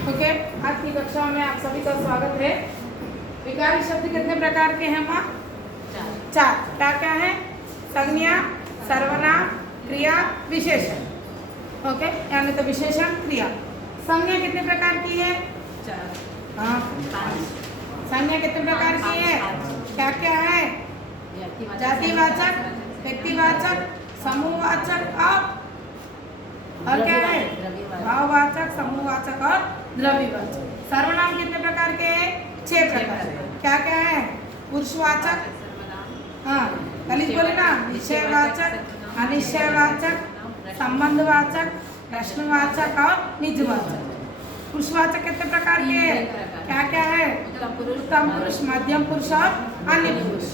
Okay, आज की कक्षा में आप सभी का स्वागत है। विकारी शब्द कितने प्रकार के हैं माँ? चार। क्या क्या है? संज्ञा, सर्वनाम, क्रिया, विशेषण। ओके, यानी तो विशेषण, क्रिया। संज्ञा कितने प्रकार की है? हाँ, संज्ञा कितने प्रकार की है? क्या क्या है? जातिवाचक, व्यक्तिवाचक, समूहवाचक और क्या है? भाववाचक, समूहवाचक और द्रव्यवाचक। सर्वनाम कितने प्रकार के हैं? 6 प्रकार। क्या क्या है? पुरुषवाचक, हाँ कल बोले ना, निश्चयवाचक, अनिश्चयवाचक, संबंधवाचक, प्रश्नवाचक और निजवाचक। पुरुषवाचक कितने प्रकार के हैं? क्या क्या है? उत्तम पुरुष, मध्यम पुरुष और अन्य पुरुष।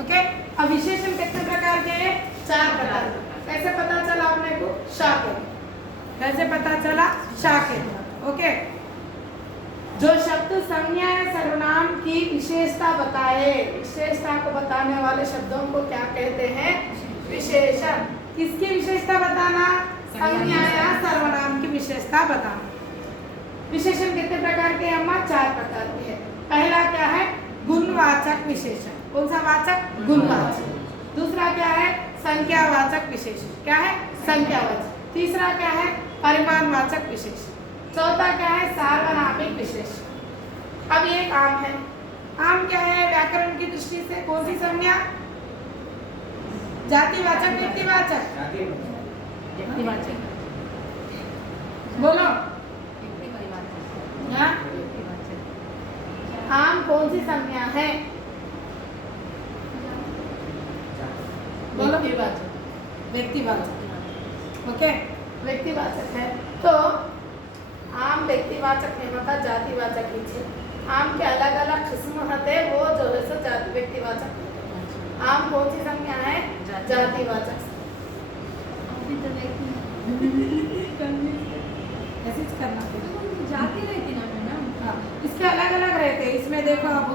ओके, अब विशेषण कितने प्रकार के हैं? 4 प्रकार। कैसे पता चला आपने को? शाके। कैसे पता चला? शाके। ओके, जो शब्द संज्ञा या सर्वनाम की विशेषता बताए, विशेषता को बताने वाले शब्दों को क्या कहते हैं? विशेषण। किसकी विशेषता बताना? संज्ञा या सर्वनाम की विशेषता बताना। विशेषण कितने प्रकार के हैं अम्मा? 4 प्रकार के हैं। पहला क्या है? गुणवाचक विशेषण। कौन सा वाचक? गुणवाचक। दूसरा क्या है? संख्यावाचक विशेषण। क्या है? संख्यावाचक। तीसरा क्या है? परिमाणवाचक विशेषण। चौथा क्या है? सार्वनामिक विशेषण। अब ये आम है। आम क्या है व्याकरण की दृष्टि से? कौन सी संज्ञा? जातिवाचक, व्यक्तिवाचक? व्यक्तिवाचक। बोलो। हाँ? आम कौन सी संज्ञा है? बोलो। व्यक्तिवाचक। ओके, व्यक्तिवाचक है। तो आम व्यक्तिवाचक नहीं होता, जातिवाचक ही है। आम के अलग अलग किस्म होते, वो जो है सो जाति व्यक्तिवाचक। आम कौन सी संज्ञा है? जातिवाचक। ऐसे करना जाति रहती ना मैडम। हाँ, इसके अलग अलग रहते हैं। इसमें देखो अब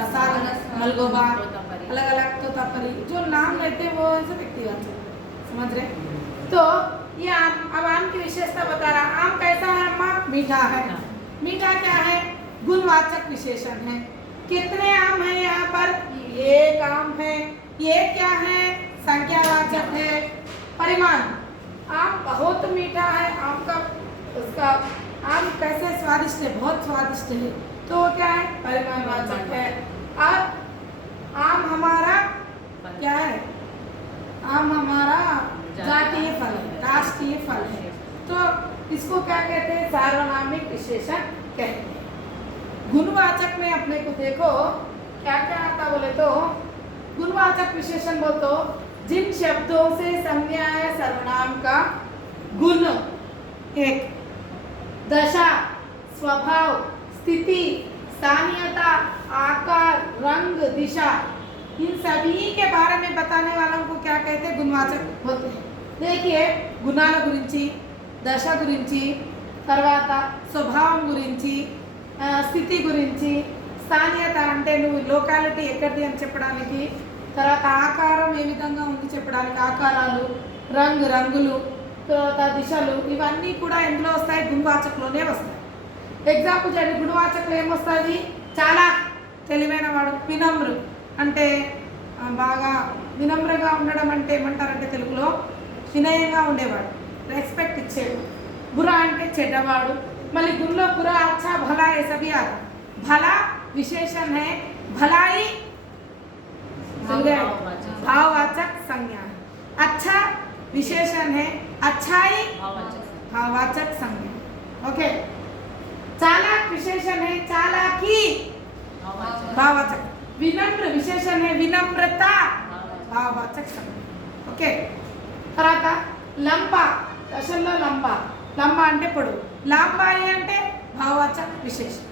कसार, मलगोबा, अलग अलग तोतापरी, जो नाम रहते हैं वो ऐसे व्यक्तिवाचक। समझ रहे? तो ये आम, अब आम की विशेषता बता रहा। आम कैसा है अम्मा? मीठा है। मीठा क्या है? गुणवाचक विशेषण है। कितने आम है यहाँ पर? एक आम है। ये क्या है? संख्यावाचक है। परिमाण, आम बहुत मीठा है। आम का उसका आम कैसे स्वादिष्ट है? बहुत स्वादिष्ट है। तो क्या है? परिमाणवाचक है। और आम हमारा क्या है? आम हमारा जातीय फल है, राष्ट्रीय फल है। तो इसको क्या कहते हैं? सार्वनामिक विशेषण कहते हैं। गुणवाचक में अपने को देखो क्या क्या आता बोले तो, गुणवाचक विशेषण बोल तो जिन शब्दों से संज्ञा या सर्वनाम का गुण, एक दशा, स्वभाव, स्थिति, स्थानीयता, आकार, रंग, दिशा, इन सभी के बारे में बताने वालों को क्या कहते हैं? गुणवाचक होते हैं। देखिए, గుణాల గురించి, దశ గురించి, తర్వాత స్వభావం గురించి, స్థితి గురించి, స్థానియత అంటే నువ్వు లోకాలిటీ ఎక్కడిది అని చెప్పడానికి, తర్వాత ఆకారం ఏ విధంగా ఉంది చెప్పడానికి, ఆకారాలు, రంగులు, తర్వాత దిశలు, ఇవన్నీ కూడా ఎందులో వస్తాయి? గుణవాచకలోనే వస్తాయి. ఎగ్జాంపుల్ చేయండి. గుణవాచకలో ఏమొస్తుంది? చాలా తెలివైన వాడు, వినమ్రు అంటే బాగా వినమ్రంగా ఉండడం అంటే ఏమంటారంటే తెలుగులో వినయంగా ఉండేవాడు, రెస్పెక్ట్ ఇచ్చేవాడు. బురా అంటే చెడ్డవాడు. మళ్ళీ గుణలో బురా, అచ్చా, భలా ये सभी आता। भला विशेषण है, भलाई भाववाचक संज्ञा है। अच्छा विशेषण है, अच्छाई भाववाचक संज्ञा। ओके, चालाक विशेषण है, चालाकी भाववाचक। विनम्र विशेषण है, विनम्रता भाववाचक संज्ञा। ओके, తర్వాత లంబా, దశల్లో లంబా, లంబా అంటే పొడుగు, లాంబాయి అంటే భావవాచక విశేషం.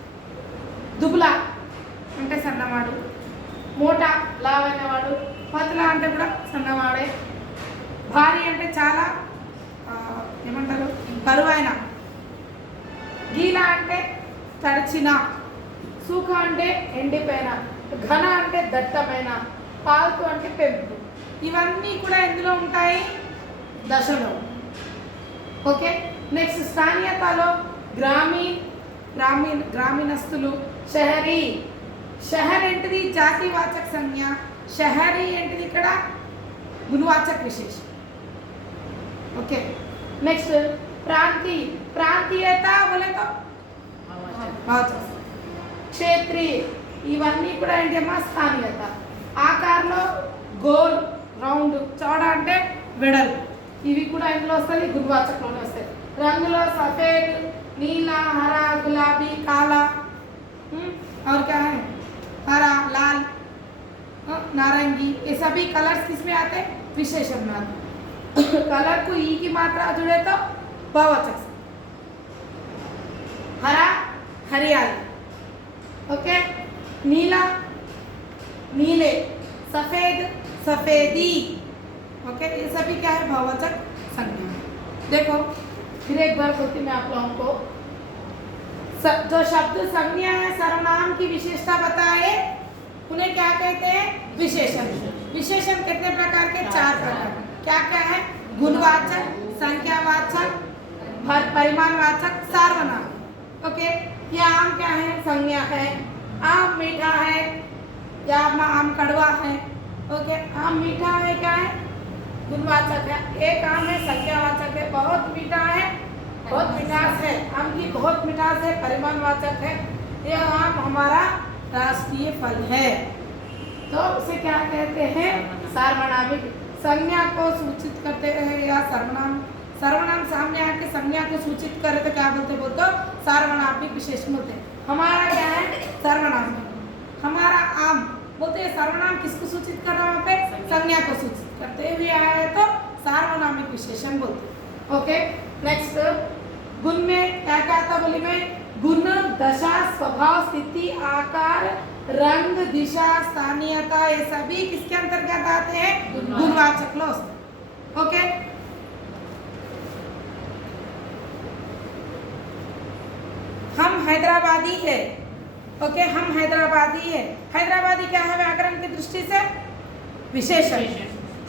దుబ్లా అంటే సన్నవాడు, మోటా లావైన వాడు, పతలా అంటే కూడా సన్నవాడే, భారీ అంటే చాలా ఏమంటారు? బరువైన, గీలా అంటే తడిచిన, సూఖ అంటే ఎండిపోయిన, ఘన అంటే దట్టమైన, పాల్తు అంటే పెంపు. ఇవన్నీ కూడా ఎందులో ఉంటాయి? దశలో. ఓకే, నెక్స్ట్ స్థానియతలో గ్రామీణ, గ్రామీణస్తులు షహరీ షహర్ ఏంటిది జాతివాచక సంజ్ఞ షహరీ ఏంటిది ఇక్కడ గుణవాచక విశేషం ఓకే నెక్స్ట్ ప్రాంతీయత बोले तो భావవాచక క్షేత్రీయ ఇవన్నీ కూడా ఏంటమ్మా స్థానియత ఆకారంలో గోల్ రౌండ్ చౌడ అంటే వెడల్పు ఇవి కూడా ఇందులో వస్తాయి గుణవాచకంలోనే వస్తాయి రంగులో सफेद नीला हरा गुलाबी काला और क्या है हरा लाल नारंगी ये सभी कलर्स किस में आते हैं विशेषण में आते कलर को ई की मात्रा जुड़े तो बहुवचक से हरा हरियाली ओके नीला नीले सफेद सफेदी ओके ये सभी क्या है बहुवचक संज्ञा देखो फिर एक बार बोलती मैं आप लोगों को जो शब्द संज्ञा है सर्वनाम की विशेषता बताए उन्हें क्या कहते हैं विशेषण विशेषण कितने प्रकार के 4 प्रकार क्या क्या है गुणवाचक संख्यावाचक परिमाणवाचक सार्वनाम ओके ये आम क्या है संज्ञा है आम मीठा है या आम कड़वा है ओके आम मीठा है क्या है गुणवाचक है एक आम है संख्यावाचक है बहुत मीठा है बहुत मिठास है आम की बहुत मिठास है परिमाणवाचक है यह आम हमारा राष्ट्रीय फल है तो उसे क्या कहते हैं सार्वनामिक संज्ञा को सूचित करते हैं या सर्वनाम सामने आके संज्ञा को सूचित करे तो क्या बोलते सार्वनामिक विशेषण बोलते हमारा क्या है सर्वनाम हमारा आम बोलते हैं सर्वनाम किसको सूचित कर रहा है वहाँ पे संज्ञा को सूचित करते हुए आया है तो सार्वनामिक विशेषण बोलते ओके नेक्स्ट गुण में क्या क्या आता बोली मैं गुण दशा स्वभाव स्थिति आकार रंग दिशा स्थानीयता ये सभी किसके अंतर्गत आते हैं गुणवाचक लोग ओके हम हैदराबादी है ओके हम हैदराबादी है हैदराबादी क्या है व्याकरण की दृष्टि से विशेषण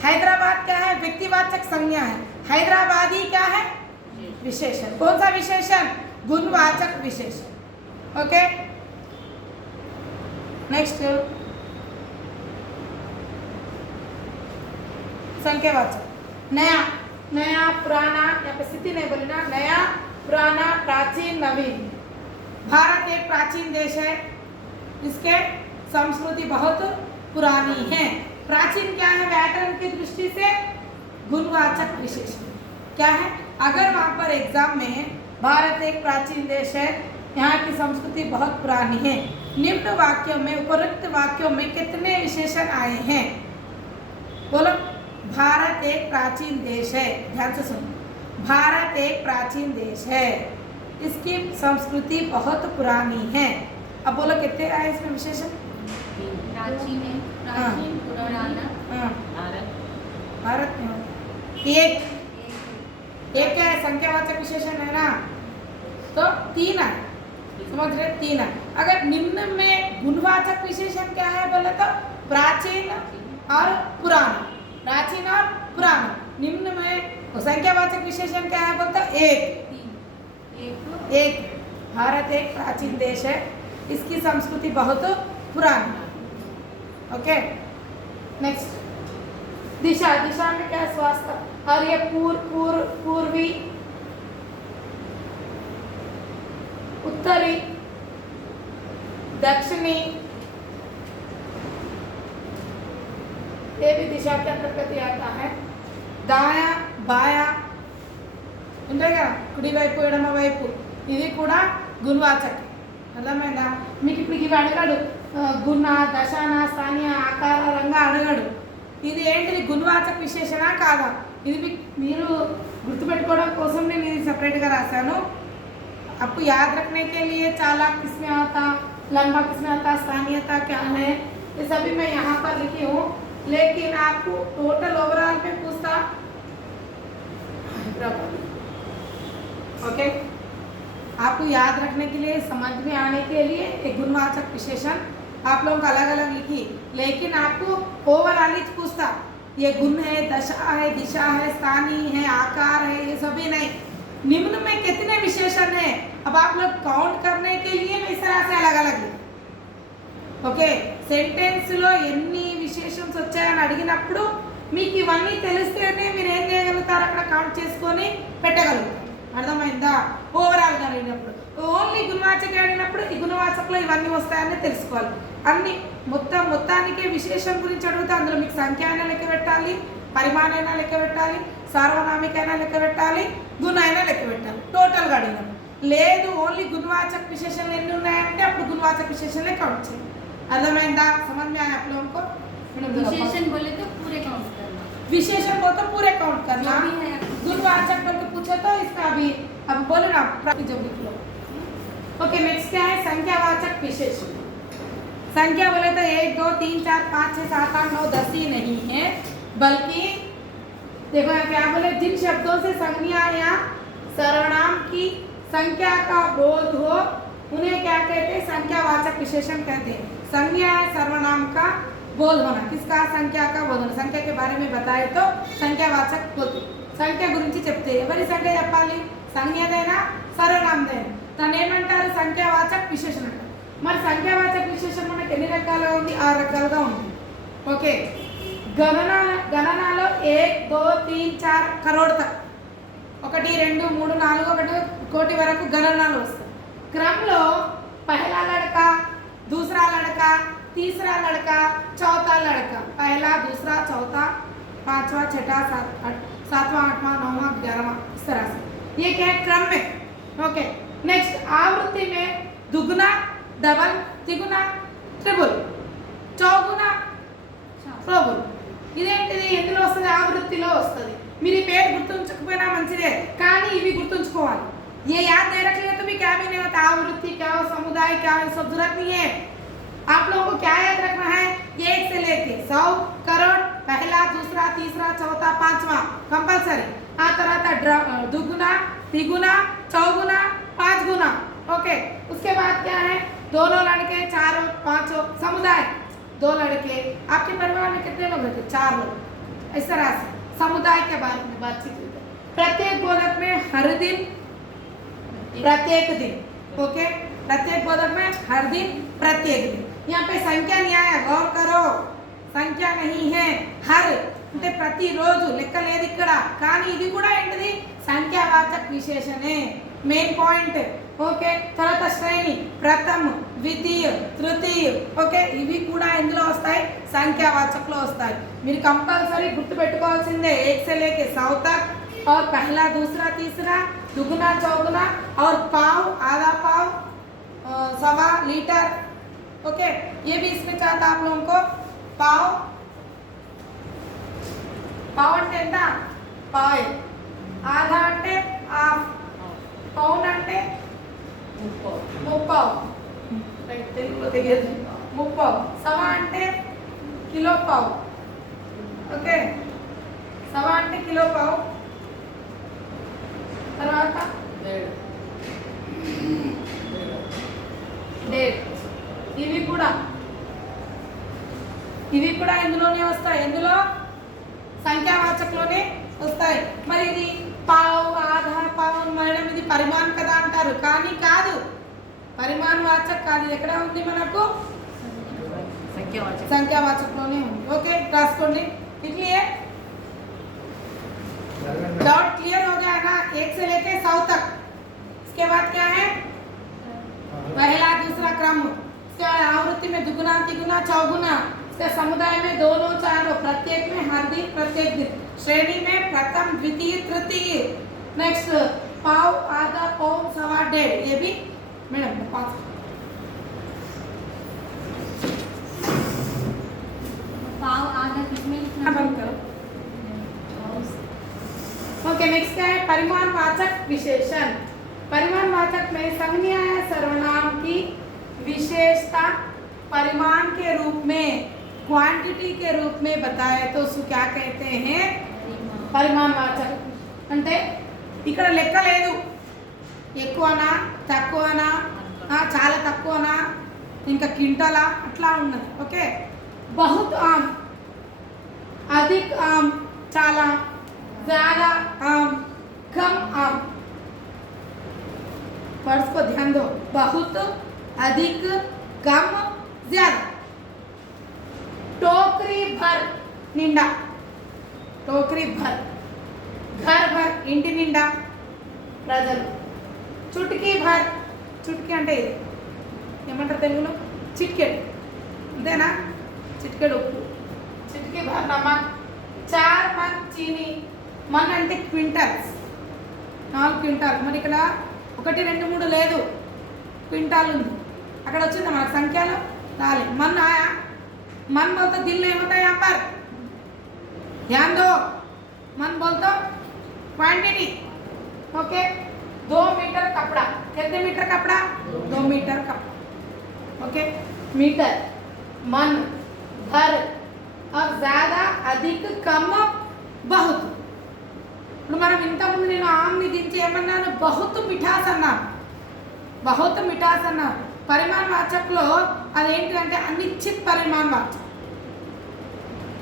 हैदराबाद क्या है व्यक्तिवाचक संज्ञा है हैदराबादी क्या है विशेषण कौन सा विशेषण गुणवाचक विशेषण ओके नेक्स्ट संख्यावाचक नया नया पुराना यहाँ पे स्थिति नहीं बोली ना नया पुराना प्राचीन नवीन भारत एक प्राचीन देश है इसके संस्कृति बहुत पुरानी है प्राचीन क्या है व्याकरण की दृष्टि से गुणवाचक विशेषण क्या है अगर वहाँ पर एग्जाम में भारत एक प्राचीन देश है यहाँ की संस्कृति बहुत पुरानी है निम्न वाक्यों में उपरोक्त वाक्यों में कितने विशेषण आए हैं बोलो भारत एक प्राचीन देश है ध्यान से सुनो भारत एक प्राचीन देश है इसकी संस्कृति बहुत पुरानी है अब बोलो कितने आए इसमें विशेषण प्राचीन पुराना भारत में एक क्या है संख्यावाचक विशेषण है ना तो 3 है समझ रहे 3 है अगर निम्न में गुणवाचक विशेषण क्या है बोले तो प्राचीन और पुराना निम्न में संख्यावाचक विशेषण क्या है बोलते एक भारत एक प्राचीन देश है इसकी संस्कृति बहुत पुरानी ओके नेक्स्ट दिशा दिशा में क्या स्वास्थ्य और ये पूर्वी उत्तरी दक्षिणी ये भी दिशा के अंतर्गत ही आता है दाया बाया ఉంటాయి కుడి వైపు ఎడమ వైపు ఇది కూడా గుణవాచక అర్థమైందా మీకు ఇప్పుడు ఇవి అడగడు గుణ దశాన స్థానీయ ఆకార రంగ అడగడు ఇది ఏంటిది గుణవాచక విశేషణ కాదా ఇది మీరు గుర్తుపెట్టుకోవడం కోసం నేను ఇది సెపరేట్గా రాశాను आपको याद रखने के लिए चालाक किसमें आता लंबा किसमें आता स्थानीयता क्या है ये सभी मैं यहाँ पर लिखी हूँ लेकिन आपको टोटल ओवरऑल में पूछता ओके आपको याद रखने के लिए समझ में आने के लिए एक गुणवाचक विशेषण आप लोगों को अलग अलग लिखी लेकिन आपको ओवरऑल ही पूछता ये गुण है दशा है दिशा है स्थानीय है आकार है ये सभी नहीं निम्न में कितने विशेषण है, अब आप लोग काउंट करने के लिए मैं इस तरह से अलग अलग ఓకే సెంటెన్స్ లో ఎన్ని విశేషన్స్ వచ్చాయని అడిగినప్పుడు మీకు ఇవన్నీ తెలిస్తేనే మీరు ఏం చేయగలుగుతారు, అక్కడ కౌంట్ చేసుకొని పెట్టగలుగుతారు. అర్థమైందా? ఓవరాల్ గా అడిగినప్పుడు ఓన్లీ గుణవాచక అడిగినప్పుడు ఈ గుణవాచకలో ఇవన్నీ వస్తాయని తెలుసుకోవాలి. అన్ని మొత్తానికి విశేషం గురించి అడిగితే అందులో మీకు సంఖ్య అయినా లెక్క పెట్టాలి, పరిమాణం అయినా లెక్క పెట్టాలి, సార్వనామిక అయినా లెక్క పెట్టాలి, గుణ అయినా లెక్క పెట్టాలి. టోటల్గా అడిగినప్పుడు లేదు ఓన్లీ గుణవాచక విశేషణలు ఎన్ని ఉన్నాయంటే అప్పుడు గుణవాచక విశేషణలే కౌంట్ చేయాలి. అర్థమైందా? समझ में आया आप लोगों को? विशेषण बोले तो पूरे काउंट करना, विशेषण बोले तो पूरे काउंट करना, जो भी है गुणवाचक बोल के पूछे तो इसका भी अब बोलो ना जब लिख लो. ओके नेक्स्ट क्या है? संख्यावाचक विशेषण. संख्या बोले तो 1 2 3 4 5 6 7 8 9 10 ही नहीं है, बल्कि देखो यहाँ क्या बोले, जिन शब्दों से संज्ञा या सर्वनाम की संख्या का बोध हो उन्हें क्या कहते हैं? संख्यावाचक विशेषण कहते हैं. संज्ञा या सर्वनाम का बोध होना, किसका? संख्या का बोध होना. संख्या के बारे में बताए तो संख्यावाचक बोलते. సంఖ్య గురించి చెప్తే ఎవరి సంఖ్య చెప్పాలి? సంజ్ఞదైనా సర్వనామదైనా దాన్ని ఏమంటారు? సంఖ్యావాచక విశేషణ అంటారు. మరి సంఖ్యావాచక విశేషణ మనకి ఎన్ని రకాలుగా ఉంది? 6 రకాలుగా ఉంది. ఓకే గణనాలో 1 2 3 4 కరోడ్ తక్ 1 2 3 4 1 కోటి వరకు గణనాలు వస్తాయి. क्रम लो पहला लड़का, दूसरा लड़का, तीसरा लड़का, चौथा लड़का, पहला दूसरा चौथा पांचवा छठा सातवां आठवां नौवां 11वां, इस तरह से ये क्या है? क्रम में. ओके नेक्स्ट आवृत्ति में दुगुना, डबल, तिगुना, ट्रिपल, चौगुना, ట్రబుల్. ఇదేంటిది? ఎందులో వస్తుంది? ఆవృత్తిలో వస్తుంది. మీరు ఈ పేరు గుర్తుంచకపోయినా మంచిదే, కానీ ఇవి గుర్తుంచుకోవాలి. ये याद नहीं रख लिया तो भी क्या भी नहीं होता. आवृत्ति क्या हो, समुदाय क्या हो, सब जरूरत नहीं है. आप लोगों को क्या याद रखना है? 1 से लेके 100 करोड़, पहला दूसरा तीसरा चौथा पांचवा कंपलसरी. आ तरह दुगुना, तिगुना, चौगुना, 5 गुना. ओके उसके बाद क्या है? दोनों लड़के, चारों पांचों समुदाय. 2 लड़के. आपके परिवार में कितने लोग रहते? 4 लोग. इस तरह से समुदाय के बारे में बातचीत होती है. प्रत्येक बोधक में हर दिन, प्रत्येक दिन. ओके प्रत्येक बोधक में हर दिन, प्रत्येक दिन. यहाँ पे संख्या नहीं आया, गौर करो. संख्या नहीं है, हर అంటే ప్రతిరోజు లెక్క లేదు ఇక్కడ. కానీ ఇది కూడా ఏంటిది? సంఖ్యావాచక విశేషణే. Main point. ఓకే తర్వాత శ్రేణి, ప్రథమ, ద్వితీయ, తృతీయ. ఓకే ఇవి కూడా ఎందులో వస్తాయి? సంఖ్యావాచకలో వస్తాయి. మీరు కంపల్సరీ గుర్తుపెట్టుకోవాల్సిందే 1 से लेके 100 तक और पहला दूसरा तीसरा, दुगुना चौगुना और पाव, आधा पाव, सवा लीटर. ओके ये भी इसमें चाहता आप लोगों को. पाव అంటే ఎంత? పాయ్. ఆధా అంటే హాఫ్. పౌన్ అంటే ముప్పావు. తెలుగులో తెలియదు. ముప్పావు. సవా అంటే కిలో పావు. ఓకే సవా అంటే కిలో పావు. తర్వాత డేట్. ఇవి కూడా ఇందులోనే వస్తాయి. ఎందులో? సంఖ్యావాచకలోనే వస్తాయి. మరి ఇది పావు, ఆధా, పావు మేడం ఇది పరిమాణం కదా అంటారు, కానీ కాదు. పరిమాణవాచక కాదు. ఇది ఎక్కడ ఉంది మనకు? సంఖ్యావాచకలోనే ఉంది. ఓకే రాసుకోండి. इसलिए डॉट क्लियर हो गया ना? 1 से लेके 100 तक. इसके बाद क्या है? पहला दूसरा क्रम. इसके बाद आवृत्ति में दुगुना, तिगुना, चौगुना. इसके समुदाय में दोनों चारों, प्रत्येक में हर दिन, प्रत्येक दिन. श्रेणी में प्रथम, द्वितीय, तृतीय. नेक्स्ट पाव, आधा, पौन, सवा, डेढ़. ये भी मैडम 5. पाव आधा किसमें लिखना? बंद करो. ओके नेक्स्ट क्या है? परिमाणवाचक विशेषण. परिमाणवाचक में संज्ञा या सर्वनाम की विशेषता परिमाण के रूप में, क्वांटिटी के रूप में बताए तो उसको क्या कहते हैं? परिमाणवाचक. అంటే ఇక్కడ లెక్క లేదు. ఎక్కువనా, తక్కువనా, చాలా తక్కువనా, ఇంకా క్వింటలా అట్లా ఉన్నది. ఓకే बहुत आम, अधिक आम, చాలా, ज्यादा आम, कम आम. वर्ड्स को ध्यान दो, बहुत, अधिक, कम, ज्यादा। टोकरी भर निंडा, टोकरी भर, घर भर इंటి నిండా ప్రజలు, చుట్కీ భర్, చుట్కీ అంటే ఇది ఏమంటారు తెలుగులో, చిటికెడు అంతేనా, చిటికెడు ఉప్పు, చిటికీ భర్ నమక్, 4 మన్ చీని, మన్ అంటే క్వింటల్స్, 4 క్వింటాల్, మరి ఇక్కడ 1 2 3 లేదు, क्विंटाल ఉంది, అక్కడ వచ్చిందా మనకు సంఖ్యలో రాలే, मन आया, मन बोलते दिल नहीं होता यहाँ पर, ध्यान दो, मन बोलते क्वांटिटी, ओके। 2 मीटर कपड़ा, कितने मीटर कपड़ा, 2 मीटर कपड़ा, ओके। मीटर, मन, भर, और ज्यादा, अधिक, कम, बहुत। ఇప్పుడు మనం ఇంతకుముందు నేను ఆమ్ని దించి ఏమన్నాను, బహుత్ మిఠాస్ అన్నాను, బహుత్ మిఠాస్ అన్నాను. పరిమాణ వాచకలో అదేంటి అంటే అనిశ్చిత పరిమాణ వాచक।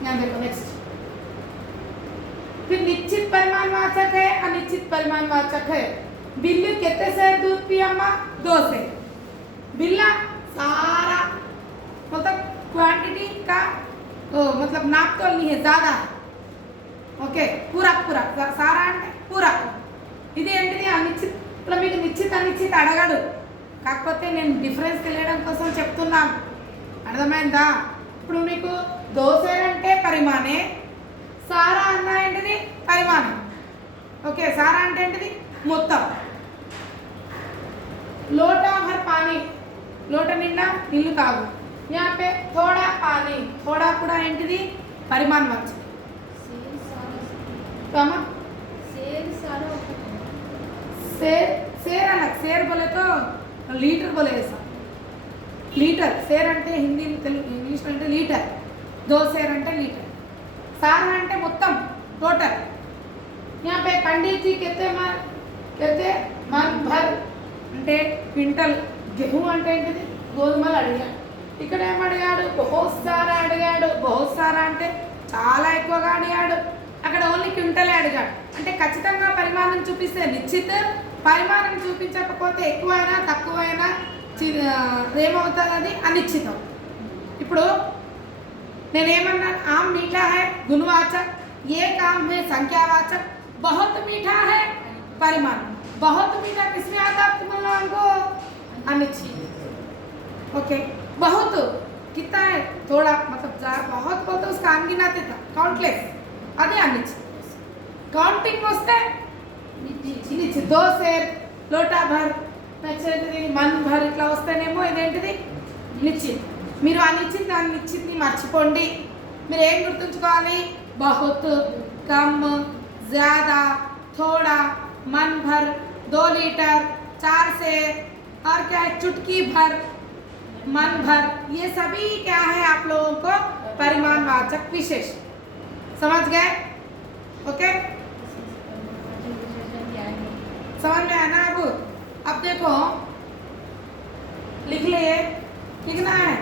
यहाँ देखो नेक्स्ट, फिर निश्चित परिमाण वाचक है, अनिश्चित परिमाण वाचक है। बिल्ली कितने से दूध पी अम्मा, 2 से। बिल्ला सारा मतलब क्वांटिटी का मतलब नाप तो नहीं है, ज्यादा है, ఓకే। पूरा पूरा सारा అంటే पूरा, ఇది ఏంటిది అనిశ్చిత। ఇప్పుడు మీకు నిశ్చిత అనిశ్చిత అడగడు, కాకపోతే నేను డిఫరెన్స్ తెలియడం కోసం చెప్తున్నాను, అర్థమైందా? ఇప్పుడు మీకు దోసె అంటే పరిమాణే, సారా అన్న ఏంటిది పరిమాణం, ఓకే। సారా అంటే ఏంటిది మొత్తం। లోటా భర్ పానీ, లోట నిండా నీళ్ళు తాగు, यहाँ पे थोड़ा पानी, थोड़ा కూడా ఏంటిది పరిమాణ వాచకం। कमा शेर, शेर अलग, शेर बोले तो लीटर बोले ऐसा, लीटर शेर అంటే హిందీ ఇంగ్లీష్ అంటే లీటర్, 2 शेर అంటే లీటర్, सारा అంటే మొత్తం టోటల్। यहाँ पे पंडित जी कहते मन भर అంటే క్వింటల్, గెహూ అంటే ఏంటిది గోధుమలు అడిగాడు, ఇక్కడ ఏమడిగాడు బహుత్ సారా అడిగాడు, బహుత్ సారా అంటే చాలా ఎక్కువగా అడిగాడు, అక్కడ ఓన్లీ క్వింటలే అడిగాడు, అంటే ఖచ్చితంగా పరిమాణం చూపిస్తే నిశ్చిత, పరిమాణం చూపించకపోతే ఎక్కువైనా తక్కువైనా ఏమవుతుంది, అది అనిశ్చితం। ఇప్పుడు నేనేమన్నాను, ఆమ్ మీఠా है गुणवाचक, ये काम है संख्यावाचक, बहुत मीठा है परिमाण, बहुत मीठा किसमें आता है तुम्हारा को, अनिश्चित, ओके। बहुत कितना है, थोड़ा मतलब बहुत बोलते उसका अनगिनत था, काउंटलेस, అదే అనిశ్చిత। కౌంటింగ్ వస్తే నిశ్చిత, 2 शेर, లోటా భర్, నచ్చేది మన్ భర్, ఇట్లా వస్తేనేమో ఇదేంటిది నిశ్చిత। మీరు అనిశ్చిత అనిశ్చితని మర్చిపోండి, మీరు ఏం గుర్తుంచుకోవాలి, బహుత్, కమ్, జ్యాదా, थोड़ा, मन भर, 2 लीटर, 4 शेर, और क्या है चुटकी भर, मन भर, ये सभी क्या है आप लोगों को परिमाणवाचक विशेष, समझ गए, ओके। समझ में आया ना? अब देखो लिख लिए, लिखना है,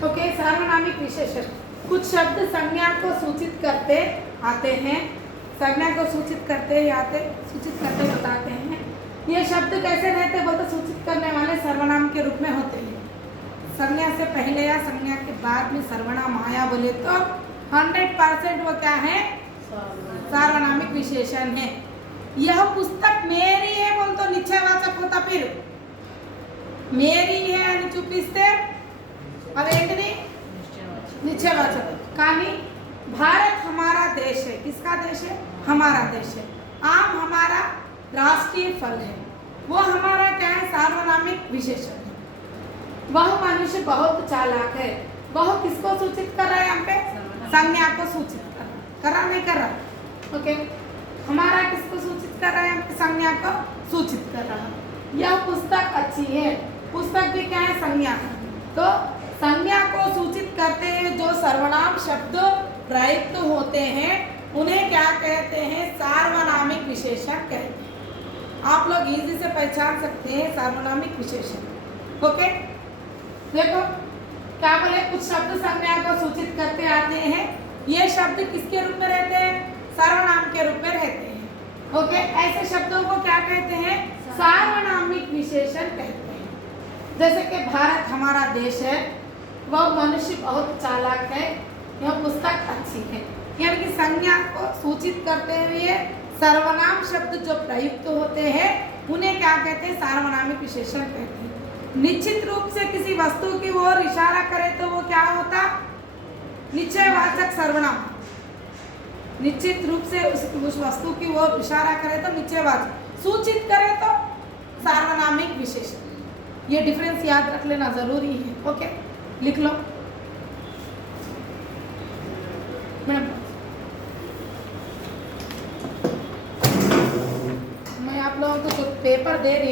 ओके। सार्वनामिक विशेषण, कुछ शब्द संज्ञा को सूचित करते आते हैं, संज्ञा को सूचित करते बताते हैं। ये शब्द कैसे रहते बोलते, सूचित करने वाले सर्वनाम के रूप में होते हैं, संज्ञा से पहले या संज्ञा के बाद में सर्वनाम आया बोले तो 100% वो क्या है, सार्वनामिक विशेषण है। यह पुस्तक मेरी है बोल तो निश्चयवाचक होता, फिर मेरी है అని చూపిస్తే అదేంటిది निश्चयवाचक। కానీ भारत हमारा देश है, किसका देश है, हमारा देश है। आम हमारा राष्ट्रीय फल है, वो हमारा क्या है, सार्वनामिक विशेषण है। वह मनुष्य बहुत चालाक है, वह किसको सूचित कर रहा है, यहाँ पे संज्ञा को सूचित कर रहा नहीं कर रहा, ओके। हमारा किसको सूचित कर रहा है, यहाँ पे संज्ञा को सूचित कर रहा है। यह पुस्तक अच्छी है, पुस्तक भी क्या है, संज्ञा है। तो संज्ञा को सूचित करते हैं जो सर्वनाम शब्द प्रयुक्त होते हैं उन्हें क्या कहते हैं, सार्वनामिक विशेषण कहते हैं। आप लोग इजी से पहचान सकते हैं सार्वनामिक विशेषण, ओके। देखो क्या बोले, कुछ शब्द संज्ञा को सूचित करते आते हैं। ये शब्द किसके रूप में रहते हैं? सर्वनाम के रूप में रहते हैं। ओके, ऐसे शब्दों को क्या कहते हैं? सार्वनामिक विशेषण कहते हैं। जैसे कि भारत हमारा देश है, वह मनुष्य बहुत चालाक है, यह पुस्तक अच्छी है। यानी कि संज्ञा को सूचित करते हुए सर्वनाम शब्द जो प्रयुक्त होते हैं उन्हें क्या कहते हैं? सार्वनामिक विशेषण कहते हैं। निश्चित रूप से किसी वस्तु की ओर इशारा करे तो वो क्या होता? निश्चयवाचक सर्वनाम। निश्चित रूप से उस वस्तु की ओर इशारा करे तो निश्चयवाचक, सूचित करे तो सार्वनामिक विशेषण। ये डिफरेंस याद रख लेना जरूरी है। ओके, लिख लो मैडम। मैं आप लोगों को जो पेपर दे रही